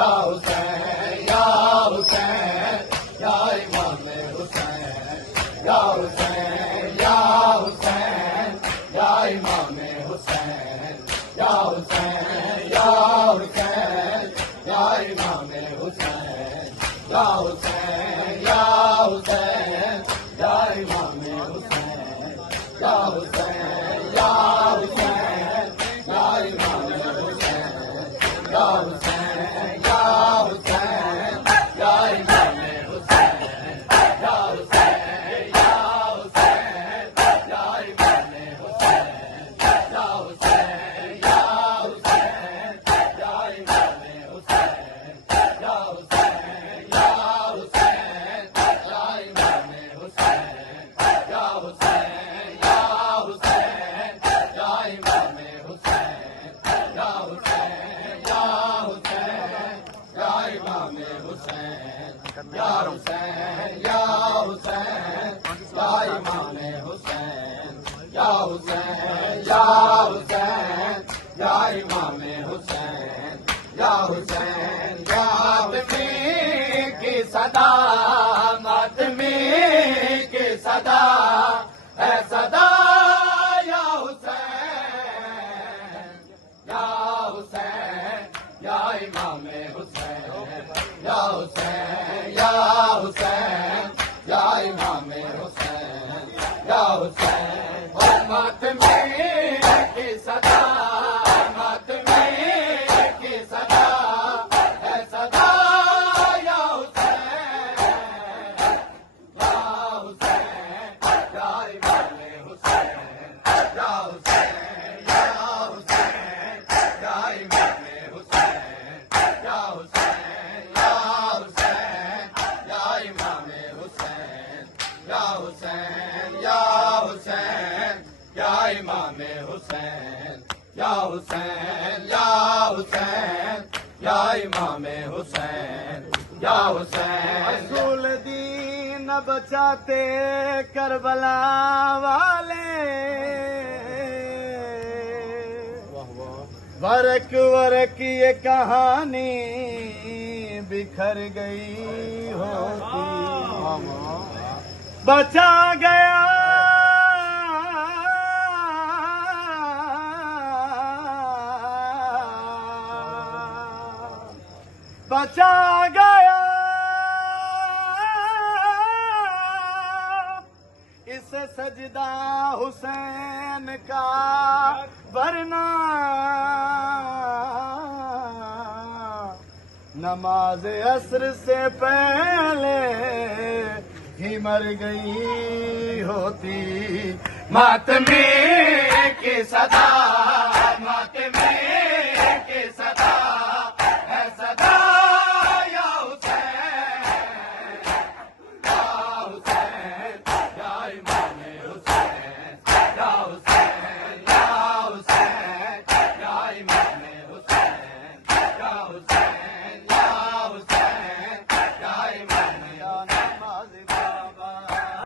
یا حسین یا حسین یا امام حسین یا حسین یا حسین یا امام حسین یا حسین یا حسین یا امام حسین یا حسین یا حسین یا امام حسین یا حسین یا حسین یا امام حسین یا حسین یا حسین یا امام حسین یا حسین یا حسین یا امام حسین یا حسین یا حسین یا امام حسین یا حسین یا حسین یا امام حسین یا حسین یا حسین یا امام حسین یا حسین یا حسین یا امام حسین یا حسین یا حسین یا امام حسین یا حسین یا حسین یا امام حسین یا حسین یا ماتمی کی صدا ماتمی کی صدا ہے صدا یا حسین یا حسین یا امام حسین یا حسین یا حسین یا امام حسین یا حسین اور ماتمی کی صدا ماتمی کی صدا ہے صدا یا حسین یا حسین یا امام حسین یا حسین یا حسین یا امام حسین یا حسین یا حسین یا امام حسین یا حسین یا حسین یا امام حسین یا حسین یا حسین یا امام حسین یا حسین رسول دین بچاتے کربلا والے ورق ورق یہ کہانی بکھر گئی ہوتی بچا گیا بچا گیا اس سجدہ حسین کا ورنہ نماز عصر سے پہلے ہی مر گئی ہوتی ماتمی کی صدا ماتمی